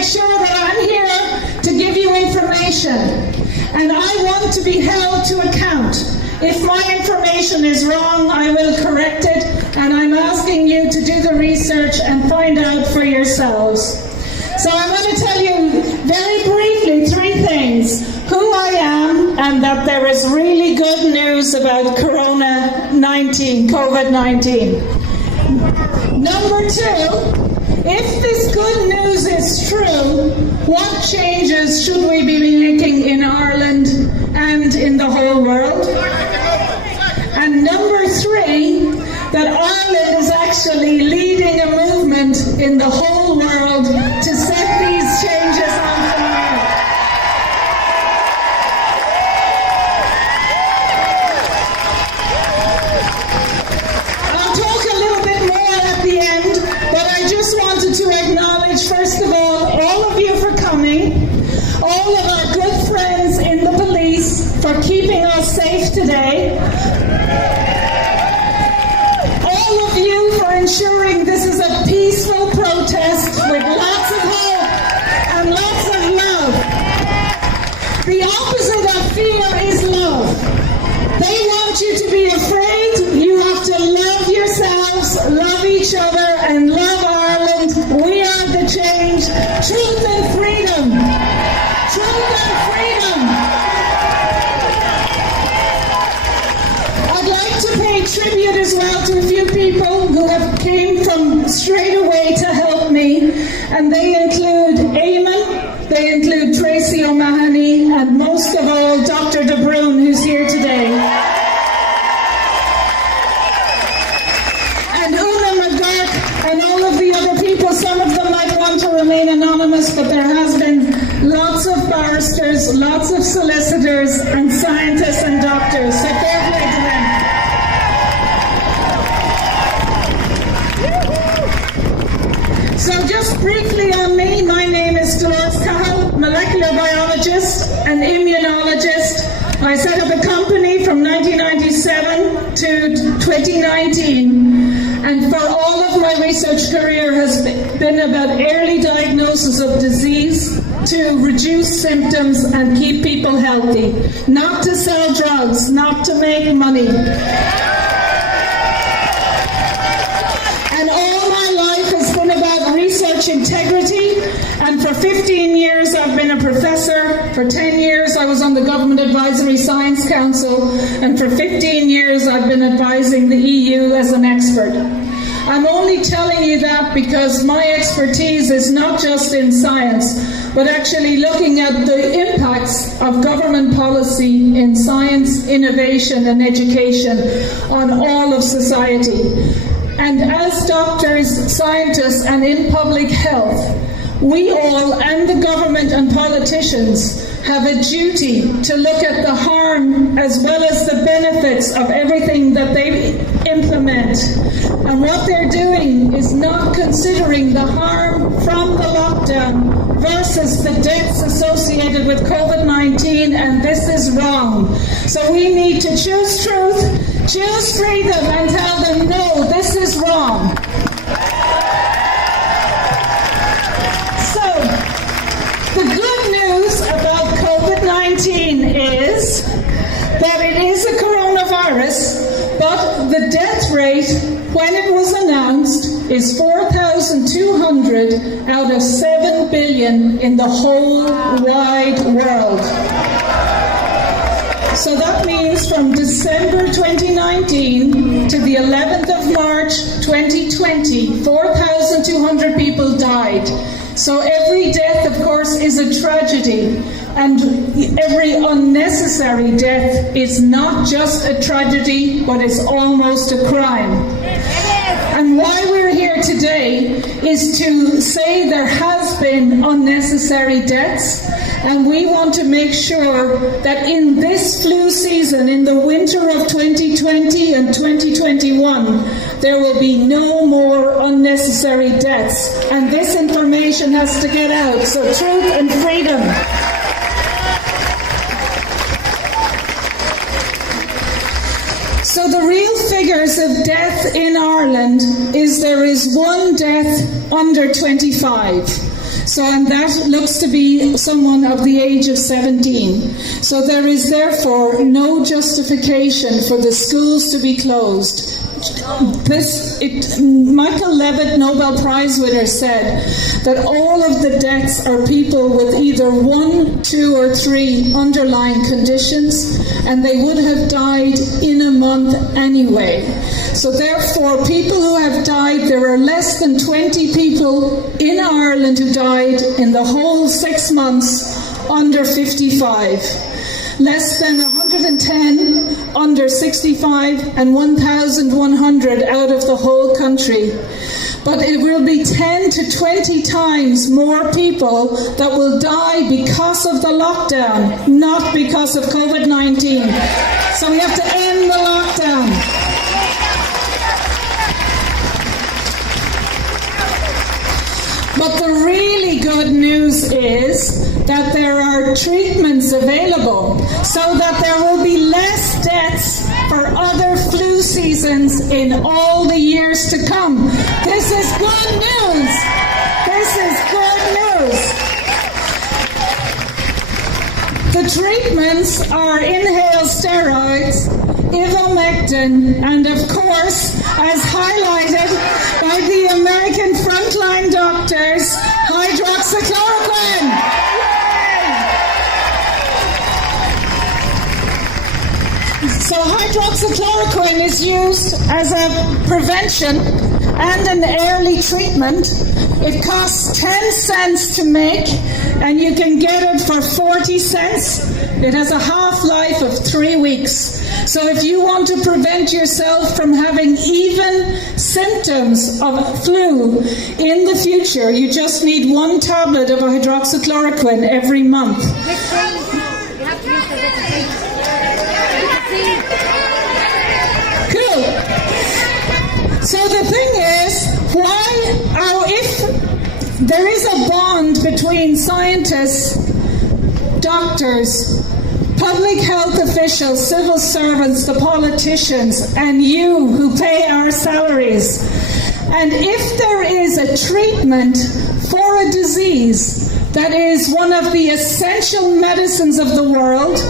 make sure that I'm here to give you information. And I want to be held to account. If my information is wrong, I will correct it, and I'm asking you to do the research and find out for yourselves. So I'm going to tell you very briefly 3 things. Who I am, and that there is really good news about COVID-19. Number 2, if this good news is true, what changes should we be making in Ireland and in the whole world? And number 3, that Ireland is actually leading a movement in the whole world to set these changes on fire. I'll talk a little bit more at the end, but I just wanted to acknowledge, first of all of you for coming, all of our good friends in the police for keeping us safe today, all of you for ensuring this is a peaceful protest with lots of hope and lots of love. The opposite of fear is love. They want you to be afraid. You have to love yourselves, love each other, and love Ireland. We are the change. Truth and freedom. Truth and freedom. I'd like to pay tribute as well to a few people who have came from straight away to help me, and they include Eamon, they include Tracy O'Mahony, and most of all Dr. De Bruyne, who's here today. And Una McGurk and all of the other people. Some of them might want to remain anonymous, but there has been lots of barristers, lots of solicitors, and scientists and doctors. So fair play to them. So just briefly on me, my name is Dolores Cahill, molecular biologist and immunologist. I set up a company from 1997 to 2019, and for all of my research career has been about early diagnosis of disease to reduce symptoms and keep people healthy, not to sell drugs, not to make money. And all my life has been about research integrity, and for 15 years I've been a professor. For 10 years I was on the Government Advisory Science Council, and for 15 years I've been advising the EU as an expert. I'm only telling you that because my expertise is not just in science, but actually looking at the impacts of government policy in science, innovation and education on all of society. And as doctors, scientists and in public health, we all, and the government and politicians, have a duty to look at the harm as well as the benefits of everything that they implement. And what they're doing is not considering the harm from the lockdown versus the deaths associated with COVID-19, and this is wrong. So we need to choose truth, choose freedom, and tell them, no, this is wrong. The good news about COVID-19 is that it is a coronavirus, but the death rate, when it was announced, is 4,200 out of 7 billion in the whole wide world. So that means from December 2019 to the 11th of March 2020, 4,200 people died. So every death, of course, is a tragedy, and every unnecessary death is not just a tragedy, but it's almost a crime. And why we're here today is to say there has been unnecessary deaths, and we want to make sure that in this flu season, in the winter of 2020 and 2021, there will be no more unnecessary deaths. And this information has to get out. So truth and freedom. So the real figures of death in Ireland is there is one death under 25. and that looks to be someone of the age of 17. So there is therefore no justification for the schools to be closed. Michael Levitt, Nobel Prize winner, said that all of the deaths are people with either 1, 2, or 3 underlying conditions, and they would have died in a month anyway. So therefore, people who have died, there are less than 20 people in Ireland who died in the whole 6 months under 55. Less than 110 under 65 and 1,100 out of the whole country. But it will be 10 to 20 times more people that will die because of the lockdown, not because of COVID-19. So we have to end the lockdown. But the really good news is that there are treatments available so that there will be less deaths for other flu seasons in all the years to come. This is good news. This is good news. The treatments are inhaled steroids, ivermectin, and of course, as highlighted by the American frontline doctors, hydroxychloroquine. So hydroxychloroquine is used as a prevention and an early treatment. It costs 10 cents to make, and you can get it for 40 cents. It has a half-life of 3 weeks. So if you want to prevent yourself from having even symptoms of flu in the future, you just need 1 tablet of hydroxychloroquine every month. Cool. So the thing is, if there is a bond between scientists, doctors, public health officials, civil servants, the politicians, and you who pay our salaries. And if there is a treatment for a disease that is one of the essential medicines of the world,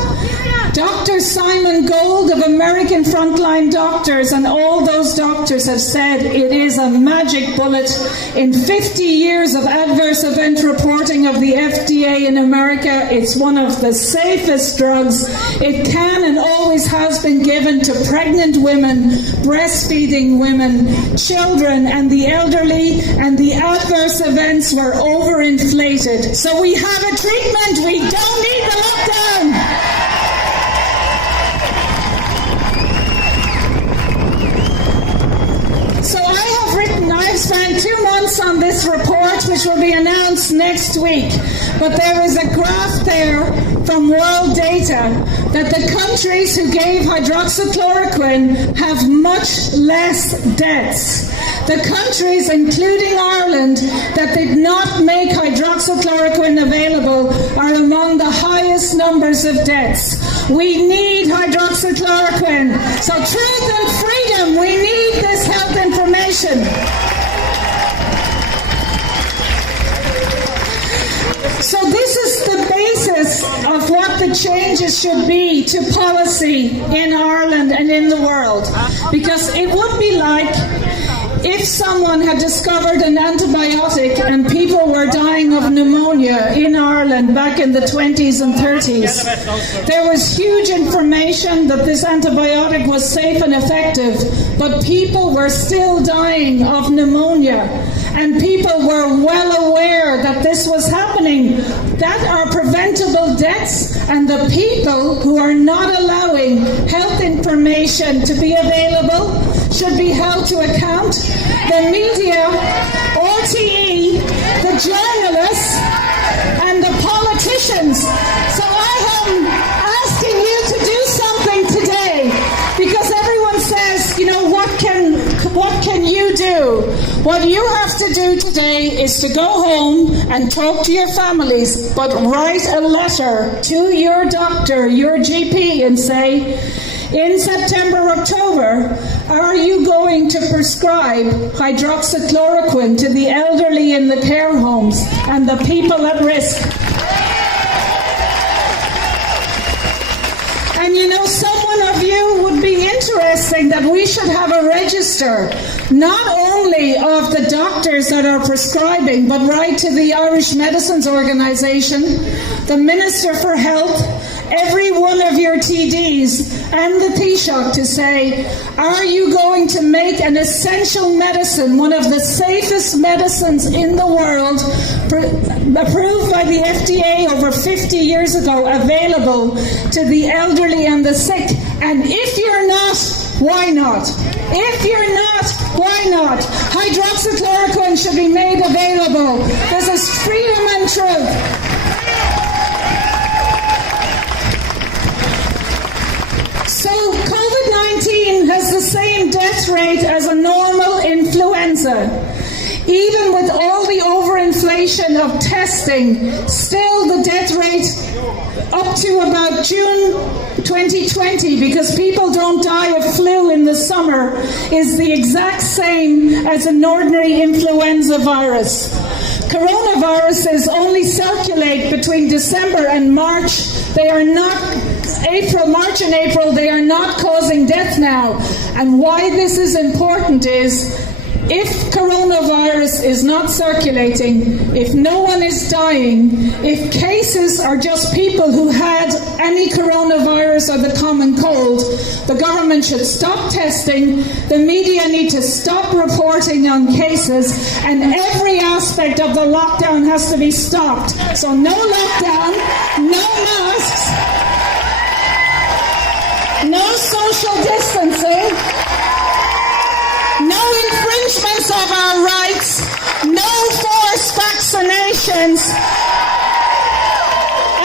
Dr. Simon Gold of American Frontline Doctors and all those doctors have said it is a magic bullet. In 50 years of adverse event reporting of the FDA in America, it's one of the safest drugs. It can and always has been given to pregnant women, breastfeeding women, children, and the elderly, and the adverse events were overinflated. So we have a treatment. We don't need the lockdown. I've spent 2 months on this report, which will be announced next week. But there is a graph there from World Data that the countries who gave hydroxychloroquine have much less deaths. The countries, including Ireland, that did not make hydroxychloroquine available are among the highest numbers of deaths. We need hydroxychloroquine. So truth and freedom, we need this health information. So this is the basis of what the changes should be to policy in Ireland and in the world. Because it would be like if someone had discovered an antibiotic and people were dying of pneumonia in Ireland back in the 20s and 30s. There was huge information that this antibiotic was safe and effective, but people were still dying of pneumonia. And people were well aware that this was happening. That are preventable deaths, and the people who are not allowing health information to be available should be held to account. The media, RTE, the journalists, and the politicians. So I am asking you to do something today, because everyone says, what can you do? What you have to do today is to go home and talk to your families, but write a letter to your doctor, your GP, and say, In September, October, are you going to prescribe hydroxychloroquine to the elderly in the care homes and the people at risk? And you know, someone of you would be interesting that we should have a register, not only of the doctors that are prescribing, but right to the Irish Medicines Organisation, the Minister for Health, every one of your TDs and the Taoiseach to say, are you going to make an essential medicine, one of the safest medicines in the world, approved by the FDA over 50 years ago, available to the elderly and the sick? And if you're not, why not? If you're not, why not? Hydroxychloroquine should be made available. This is freedom and truth. So COVID-19 has the same death rate as a normal influenza. Even with all the overinflation of testing, still the death rate up to about June 2020, because people don't die of flu in the summer, is the exact same as an ordinary influenza virus. Coronaviruses only circulate between December and March. They are not March and April, they are not causing death now. And why this is important is, if coronavirus is not circulating, if no one is dying, if cases are just people who had any coronavirus or the common cold, the government should stop testing, the media need to stop reporting on cases, and every aspect of the lockdown has to be stopped. So no lockdown, no masks, no social distancing, no infringements of our rights, no forced vaccinations,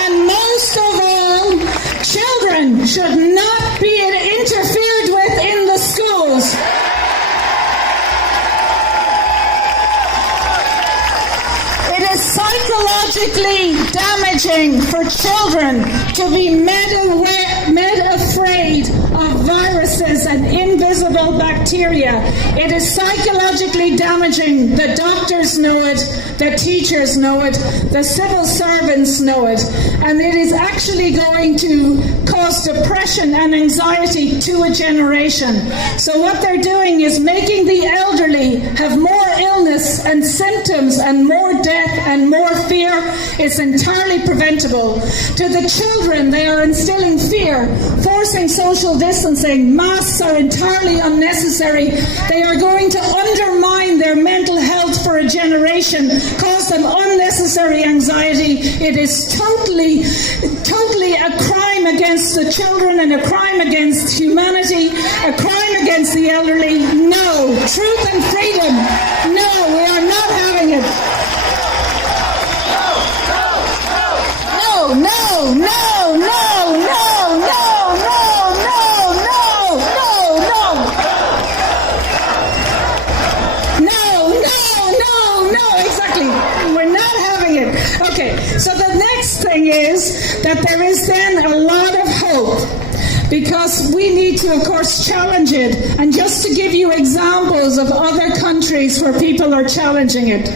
and most of all, children should not be interfered with in the schools. It is psychologically damaging for children to be made afraid of viruses and invisible bacteria. It is psychologically damaging. The doctors know it, the teachers know it, the civil servants know it, and it is actually going to cause depression and anxiety to a generation. So what they're doing is making the elderly have more illness and symptoms and more death and more fear. It's entirely preventable. To the children, they are instilling fear, forcing social distancing. Masks are entirely unnecessary. They are going to undermine their mental health for a generation, cause them unnecessary anxiety. It is totally a crime against the children and a crime against humanity, a crime against the elderly. No. Truth and freedom. No, we are not having it. No, no, no, no, no, no, no, no, no, no, no. No, no, no, no, exactly. We're not having it. Okay, so the next thing is that there is then a lot of hope, because we need to, of course, challenge it. And just to give you examples of other countries where people are challenging it.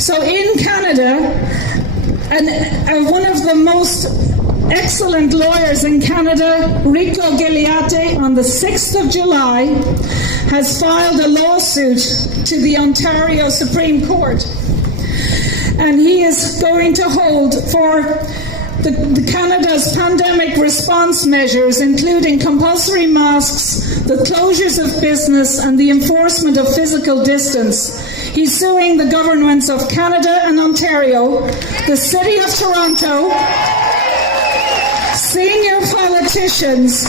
So in Canada, and one of the most excellent lawyers in Canada, Rico Gigliati, on the 6th of July, has filed a lawsuit to the Ontario Supreme Court. And he is going to hold for the Canada's pandemic response measures, including compulsory masks, the closures of business, and the enforcement of physical distance. He's suing the governments of Canada and Ontario, the City of Toronto, senior politicians,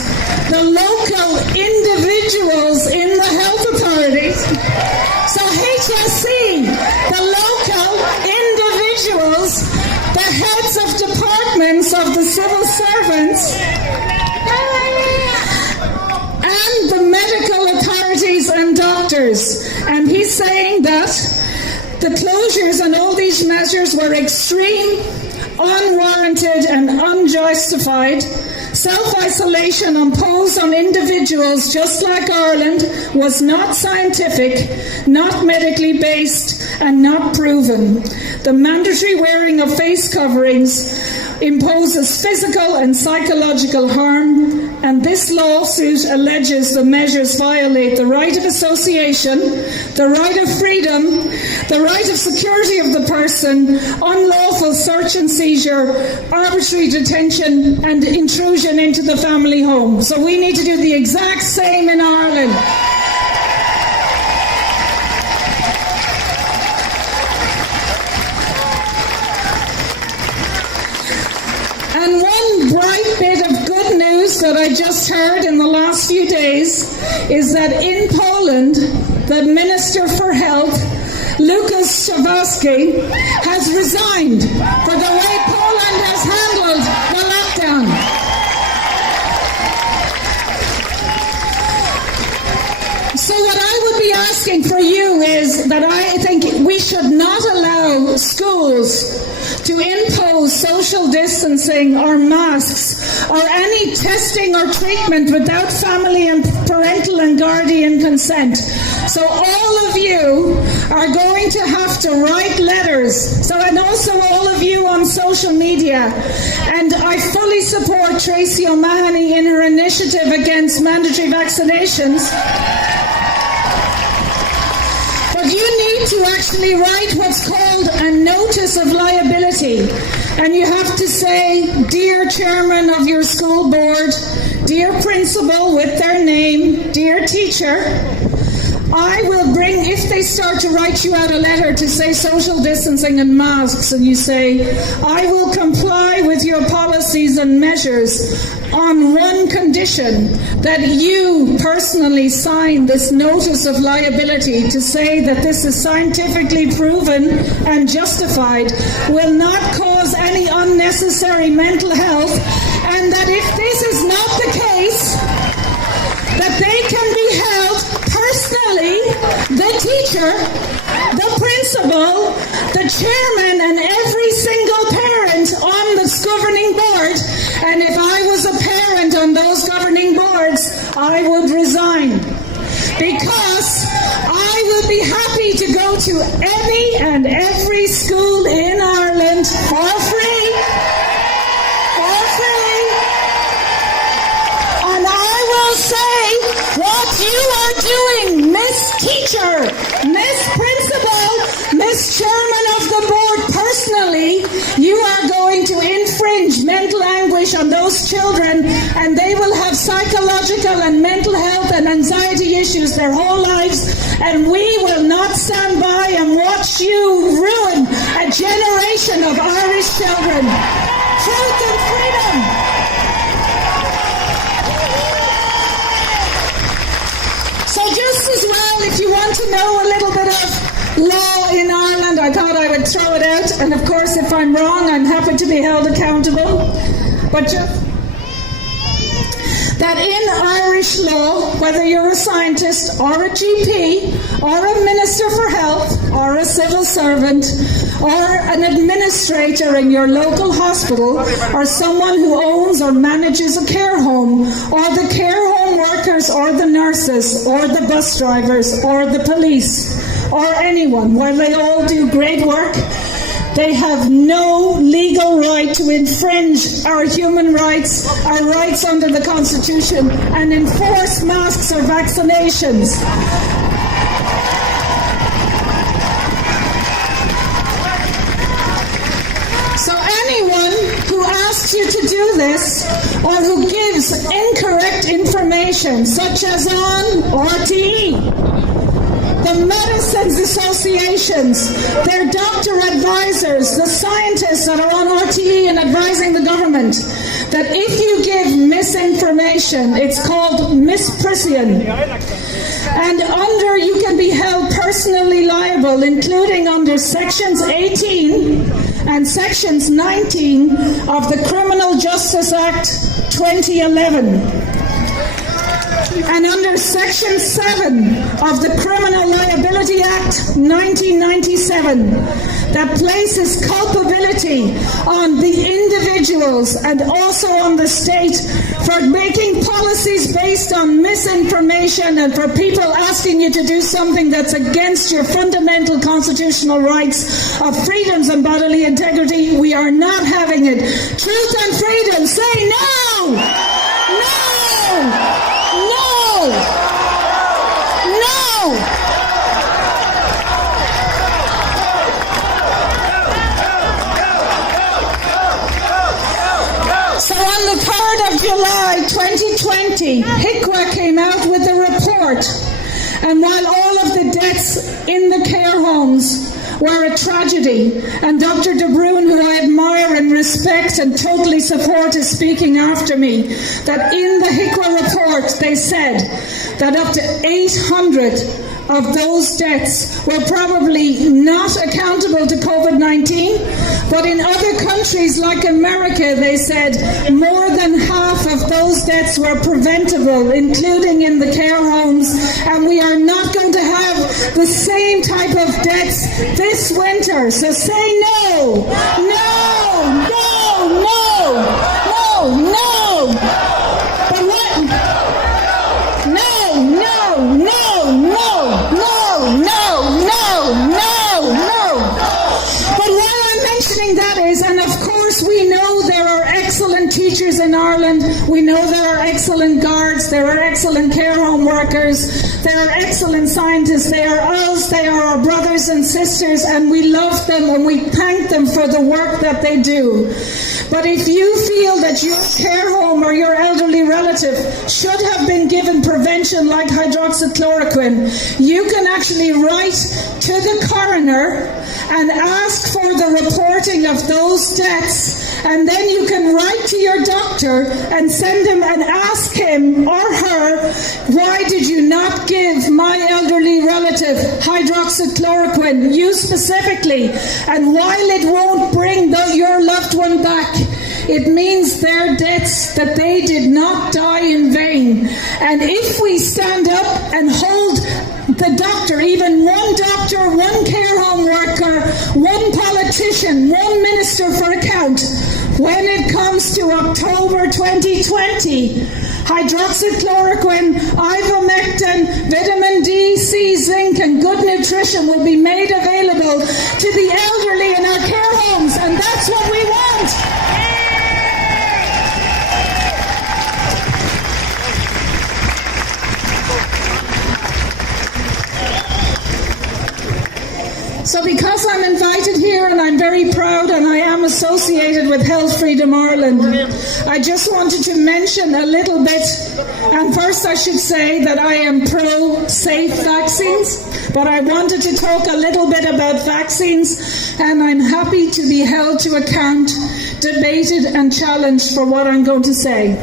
the local individuals in the health authorities. So HSE, the local individuals, the heads of departments of the civil servants, and the medical authorities and doctors. And he's saying that the closures and all these measures were extreme, unwarranted and unjustified. Self-isolation imposed on individuals just like Ireland was not scientific, not medically based, and not proven. The mandatory wearing of face coverings imposes physical and psychological harm, and this lawsuit alleges the measures violate the right of association, the right of freedom, the right of security of the person, unlawful search and seizure, arbitrary detention, and intrusion into the family home. So we need to do the exact same in Ireland. And one bright bit of good news that I just heard in the last few days is that in Poland, the Minister for Health, Lucas Szawacki, has resigned for the way Poland has handled the lockdown. So what I would be asking for you is that I think we should not allow schools to impose social distancing or masks or any testing or treatment without family and parental and guardian consent. So all of you are going to have to write letters. So, and also all of you on social media. And I fully support Tracy O'Mahony in her initiative against mandatory vaccinations. But you need to actually write what's called a notice of liability. And you have to say, dear chairman of your school board, dear principal with their name, dear teacher, I will bring, if they start to write you out a letter to say social distancing and masks, and you say, I will comply with your policies and measures on one condition, that you personally sign this notice of liability to say that this is scientifically proven and justified, will not cause any unnecessary mental health, and that if this is not the case, that they can be held personally, the teacher, the principal, the chairman, and every single parent on this governing board. And if I was a parent on those governing boards, I would resign. Because I would be happy to go to any and every school in Ireland for free. For free. And I will say, what you are doing, Miss Teacher, Miss Principal, Miss Chairman of the Board, personally, you are going to infringe mental anguish on those children, and they will have psychological and mental health and anxiety issues their whole lives, and we will not stand by and watch you ruin a generation of Irish children. Truth and freedom. So just as well, if you want to know a little bit of law in Ireland, I thought I would throw it out. And of course, if I'm wrong, I'm happy to be held accountable. But just that in Irish law, whether you're a scientist or a GP or a minister for health or a civil servant or an administrator in your local hospital or someone who owns or manages a care home or the care home workers or the nurses or the bus drivers or the police or anyone, while they all do great work, they have no legal right to infringe our human rights, our rights under the Constitution, and enforce masks or vaccinations. So anyone who asks you to do this, or who gives incorrect information, such as on RTE, the medicines associations, their doctor advisors, the scientists that are on RTE and advising the government, that if you give misinformation, it's called misprision. And you can be held personally liable, including under Sections 18 and Sections 19 of the Criminal Justice Act 2011. And under Section 7 of the Criminal Liability Act 1997, that places culpability on the individual individuals and also on the state for making policies based on misinformation and for people asking you to do something that's against your fundamental constitutional rights of freedoms and bodily integrity. We are not having it. Truth and freedom, say no! No! No! No! So on the 3rd of July 2020, HICWA came out with a report, and while all of the deaths in the care homes were a tragedy, and Dr. De Bruin, who I admire and respect and totally support, is speaking after me, that in the HICWA report they said that up to 800 of those deaths were probably not accountable to COVID-19, but in other countries like America, they said more than half of those deaths were preventable, including in the care homes, and we are not going to have the same type of deaths this winter. So say no! No! No! No! No! No! But what? No! No! No! No! No! No! No! No! No! But why I'm mentioning that is, and of course we know there are excellent teachers in Ireland, we know there are excellent guards, there are excellent care home workers, there are excellent scientists, they are us, they are our brothers and sisters, and we love them and we thank them for the work that they do. But if you feel that your care home or your elderly relative should have been given prevention like hydroxychloroquine, you can actually write to the coroner and ask for the reporting of those deaths, and then you can write to your doctor and send him and ask him or her, why did you not give my elderly relative hydroxychloroquine, you specifically, and while it won't bring your loved one back, it means their deaths, that they did not die in vain. And if we stand up and hold the doctor, even one doctor, one care home worker, one politician, one minister for account, when it comes to October 2020, hydroxychloroquine, ivermectin, vitamin D, C, zinc, and good nutrition will be made available to the elderly in our care homes, and that's what we want. So because I'm invited here and I'm very proud and I am associated with Health Freedom Ireland, I just wanted to mention a little bit, and first I should say that I am pro-safe vaccines, but I wanted to talk a little bit about vaccines, and I'm happy to be held to account, debated and challenged for what I'm going to say.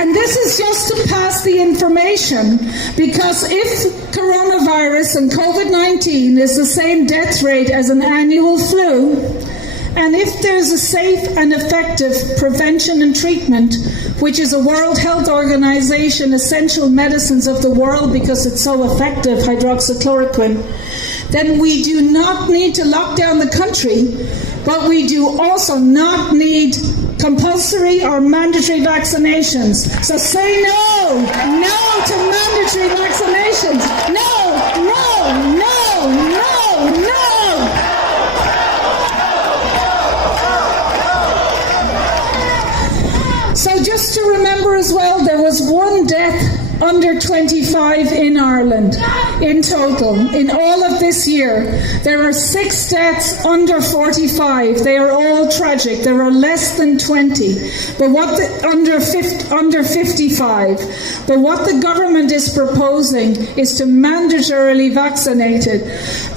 And this is just to pass the information, because if coronavirus and COVID-19 is the same death rate as an annual flu, and if there's a safe and effective prevention and treatment, which is a World Health Organization essential medicines of the world because it's so effective, hydroxychloroquine, then we do not need to lock down the country, but we do also not need compulsory or mandatory vaccinations. So say no! No to mandatory vaccinations! No! No! No! No! No! So just to remember as well, there was one death under 25 in Ireland in total. In all of this year, there are 6 deaths under 45. They are all tragic. There are less than 20. But under 55. But what the government is proposing is to mandatorily vaccinate it.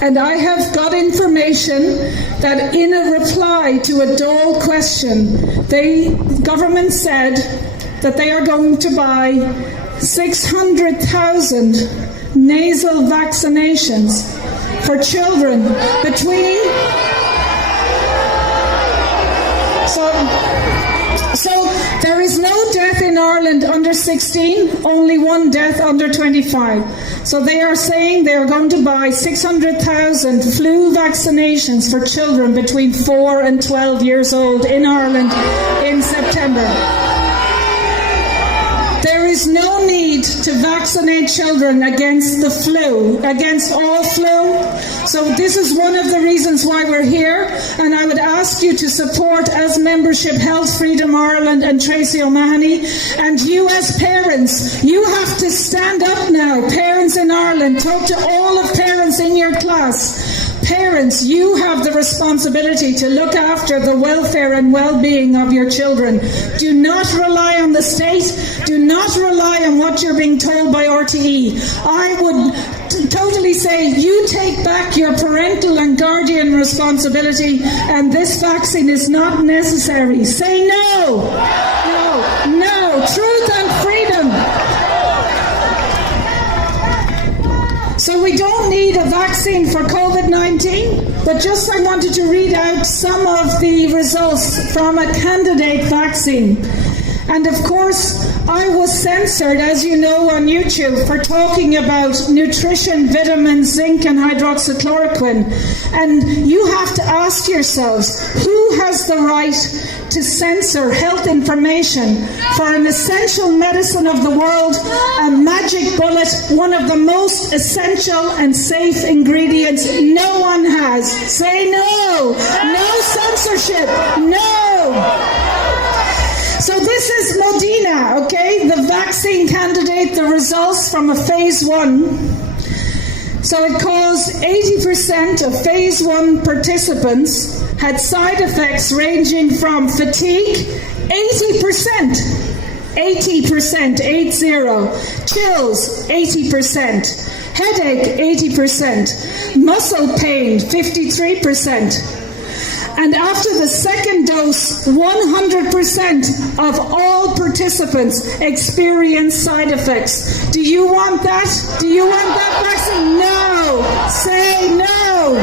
And I have got information that in a reply to a Dole question, the government said that they are going to buy 600,000 nasal vaccinations for children between... So there is no death in Ireland under 16, only one death under 25. So they are saying they are going to buy 600,000 flu vaccinations for children between 4 and 12 years old in Ireland in September. There is no need to vaccinate children against the flu, against all flu. So this is one of the reasons why we're here, and I would ask you to support, as membership, Health Freedom Ireland and Tracy O'Mahony. And you as parents, you have to stand up now. Parents in Ireland, talk to all of parents in your class. Parents, you have the responsibility to look after the welfare and well-being of your children. Do not rely on the state. Do not rely on what you're being told by RTE. I would totally say you take back your parental and guardian responsibility, and this vaccine is not necessary. Say no. No. No. Truth and freedom. So we don't need a vaccine for COVID-19, but just I wanted to read out some of the results from a candidate vaccine. And of course, I was censored, as you know, on YouTube for talking about nutrition, vitamins, zinc and hydroxychloroquine. And you have to ask yourselves, who has the right to censor health information for an essential medicine of the world, a magic bullet, one of the most essential and safe ingredients no one has? Say no! No censorship! No! So this is Modena, okay, the vaccine candidate, the results from a phase 1. So it caused 80% of phase 1 participants had side effects ranging from fatigue, 80%, 80, chills, 80%, headache, 80%, muscle pain, 53%. And after the second dose, 100% of all participants experienced side effects. Do you want that? Do you want that vaccine? No! Say no!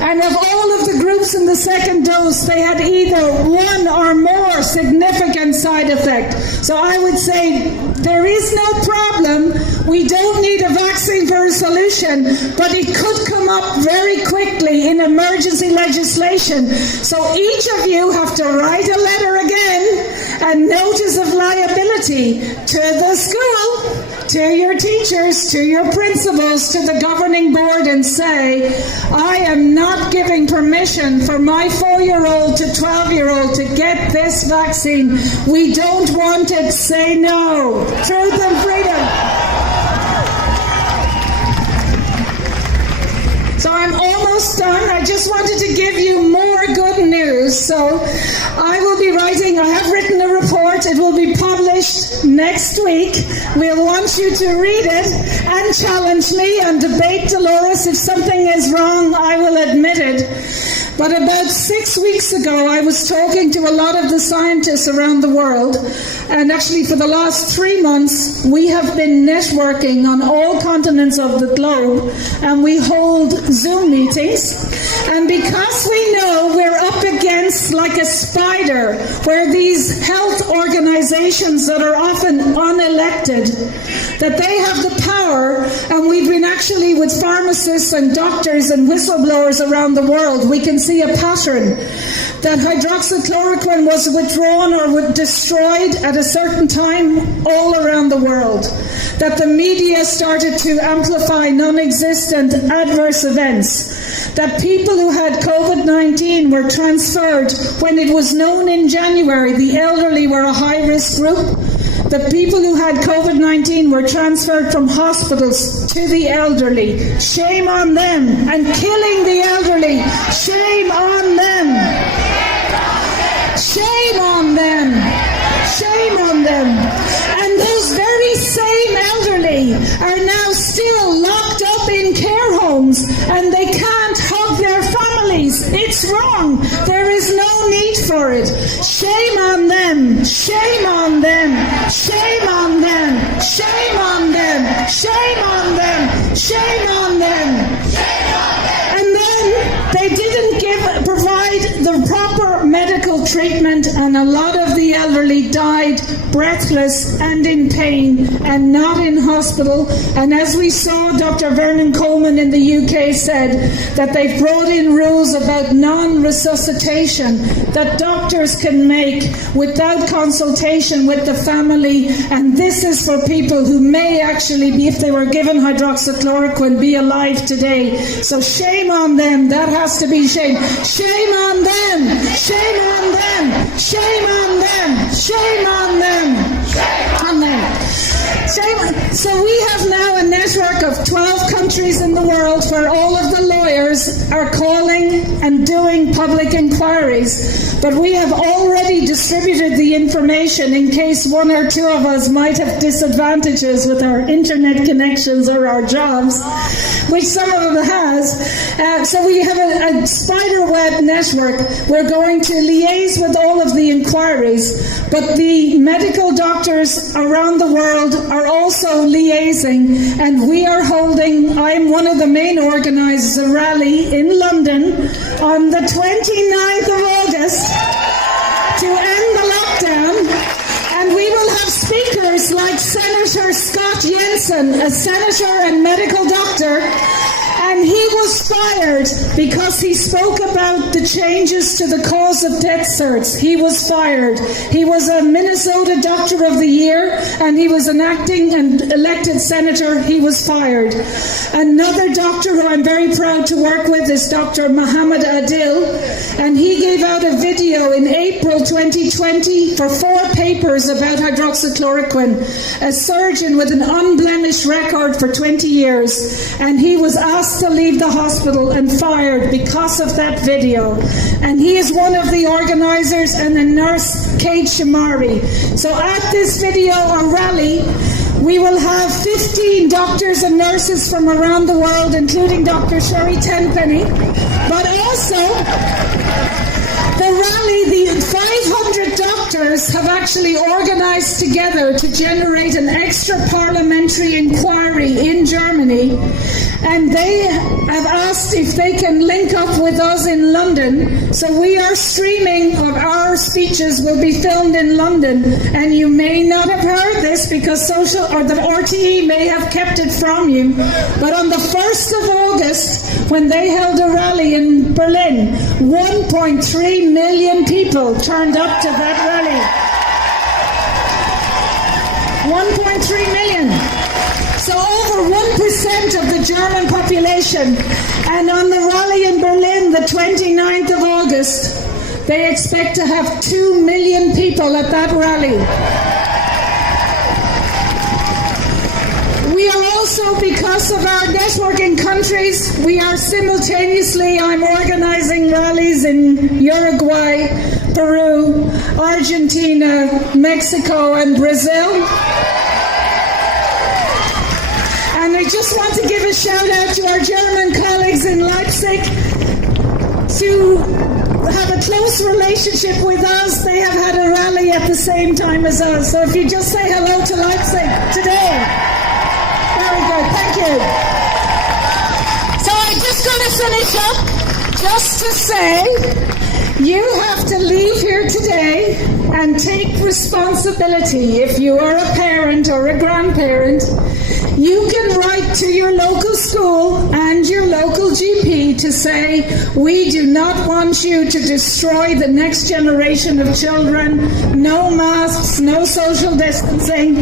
And of all of the groups in the second dose, they had either one or more significant side effect. So I would say there is no problem. We don't need a vaccine for a solution, but it could come up very quickly in emergency legislation. So each of you have to write a letter again, a notice of liability to the school, to your teachers, to your principals, to the governing board, and say, I am not giving permission for my 4-year-old to 12-year-old to get this vaccine. We don't want it. Say no. Truth and freedom. So I'm almost done. I just wanted to give you more good news. So I will be writing, I have written a report. It will be published next week. We'll want you to read it and challenge me and debate Dolores. If something is wrong, I will admit it. But about 6 weeks ago, I was talking to a lot of the scientists around the world, and actually for the last 3 months, we have been networking on all continents of the globe, and we hold Zoom meetings. And because we know we're up against, like a spider, where these health organizations that are often unelected, that they have the power, and we've been actually with pharmacists and doctors and whistleblowers around the world, we can see a pattern that hydroxychloroquine was withdrawn or destroyed at a certain time all around the world, that the media started to amplify non-existent adverse events, that people who had COVID-19 were transferred when it was known in January the elderly were a high-risk group. The people who had COVID-19 were transferred from hospitals to the elderly. Shame on them. And killing the elderly. Shame on them. Shame on them. Shame on them. And those very same elderly are now still locked up in care homes, and they can't hug their families. It's wrong. There is no need for it. Shame on them. Shame on them. Shame on them. Shame on them. Shame on them. Shame on them. And then they didn't provide the proper medical successful treatment, and a lot of the elderly died breathless and in pain and not in hospital. And as we saw, Dr. Vernon Coleman in the UK said that they've brought in rules about non-resuscitation that doctors can make without consultation with the family, and this is for people who may actually be, if they were given hydroxychloroquine, be alive today. So shame on them. That has to be shame. Shame on them. Shame on them. Shame on them. Shame on them. On them. So we have now a network of 12 countries in the world where all of the lawyers are calling and doing public inquiries. But we have already distributed the information in case one or two of us might have disadvantages with our internet connections or our jobs, which some of them has. So we have a spiderweb network. We're going to liaise with all of the inquiries, but the medical doctors around the world are also liaising, and we are holding, I'm one of the main organisers, a rally in London on the 29th of August to end the lockdown. And we will have speakers like Senator Scott Jensen, a senator and medical doctor, and he was fired because he spoke about the changes to the cause of death certs. He was fired. He was a Minnesota Doctor of the Year, and he was an acting and elected senator. He was fired. Another doctor who I'm very proud to work with is Dr. Mohammed Adil, and he gave out a video in April 2020 for 4 papers about hydroxychloroquine, a surgeon with an unblemished record for 20 years, and he was asked to leave the hospital and fired because of that video. And he is one of the organisers, and the nurse, Kate Shamari. So at this video or rally, we will have 15 doctors and nurses from around the world, including Dr. Sherry Tenpenny, but also the rally, the 500 doctors have actually organised together to generate an extra parliamentary inquiry in Germany, and they have asked if they can link up with us in London. So we are streaming, or our speeches will be filmed in London, and you may not have heard this because the RTE may have kept it from you, but on the 1st of August, when they held a rally in Berlin, 1.3 million people turned up to that rally. 1.3 million. So over 1% of the German population. And on the rally in Berlin, the 29th of August, they expect to have 2 million people at that rally. We are also, because of our networking countries, we are simultaneously, I'm organising rallies in Uruguay, Peru, Argentina, Mexico and Brazil. And I just want to give a shout out to our German colleagues in Leipzig to have a close relationship with us. They have had a rally at the same time as us. So if you just say hello to Leipzig today. Very good, thank you. So I'm just going to finish up just to say you have to leave here today and take responsibility. If you are a parent or a grandparent, you can write to your local school and your local GP to say, we do not want you to destroy the next generation of children, no masks, no social distancing.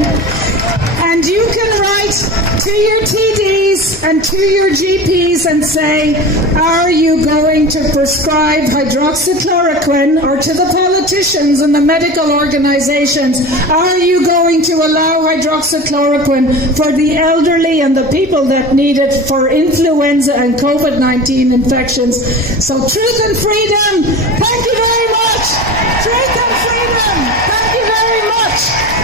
And you can write to your TDs and to your GPs and say, are you going to prescribe hydroxychloroquine? Or to the politicians and the medical organizations, are you going to allow hydroxychloroquine for the elderly and the people that need it for influenza and COVID-19 infections? So truth and freedom, thank you very much. Truth and freedom, thank you very much.